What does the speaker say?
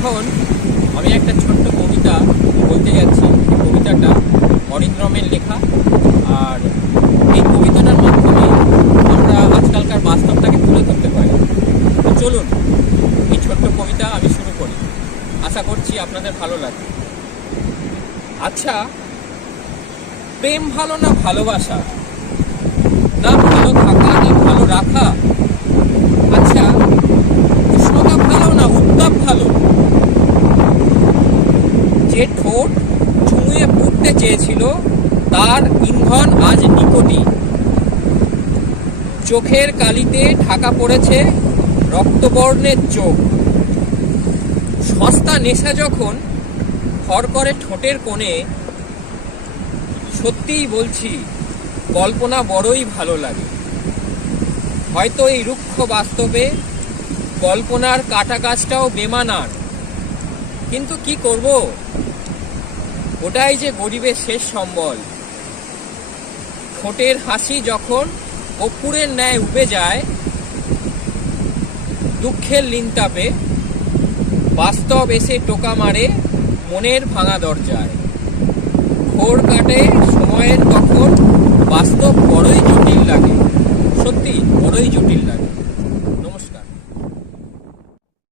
এখন আমি একটা ছোট্ট কবিতা বলতে যাচ্ছি। কবিতাটা অরিন্দ্রমের লেখা, আর এই কবিতাটার মাধ্যমে আমরা আজকালকার বাস্তবটাকে তুলে ধরতে পারি। তো চলুন এই ছোট্ট কবিতা আমি শুরু করি, আশা করছি আপনাদের ভালো লাগবে। আচ্ছা, প্রেম ভালো না ভালোবাসা, না ভালো থাকা না ভালো রাখা? আচ্ছা, উষ্ণতা ভালো না উত্তাপ ভালো? যে ঠোঁট চুমুয়ে পুড়তে চেয়েছিল তার ইন্ধন আজ নিকটই। চোখের কালিতে ঢাকা পড়েছে রক্তবর্ণের চোখ। সস্তা নেশা যখন ভর করে ঠোঁটের কোণে, সত্যিই বলছি কল্পনা বড়ই ভালো লাগে। হয়তো এই রুক্ষ বাস্তবে কল্পনার কাটা গাছটাও বেমানার, কিন্তু কি করব, ওটাই যে গরিবের শেষ সম্বল। ঠোঁটের হাসি যখন কর্পূরের ন্যায় উবে যায়, দুঃখের লিনতাপে বাস্তব এসে টোকা মারে মনের ভাঙা দরজায়। ঘোর কাটে সময়ের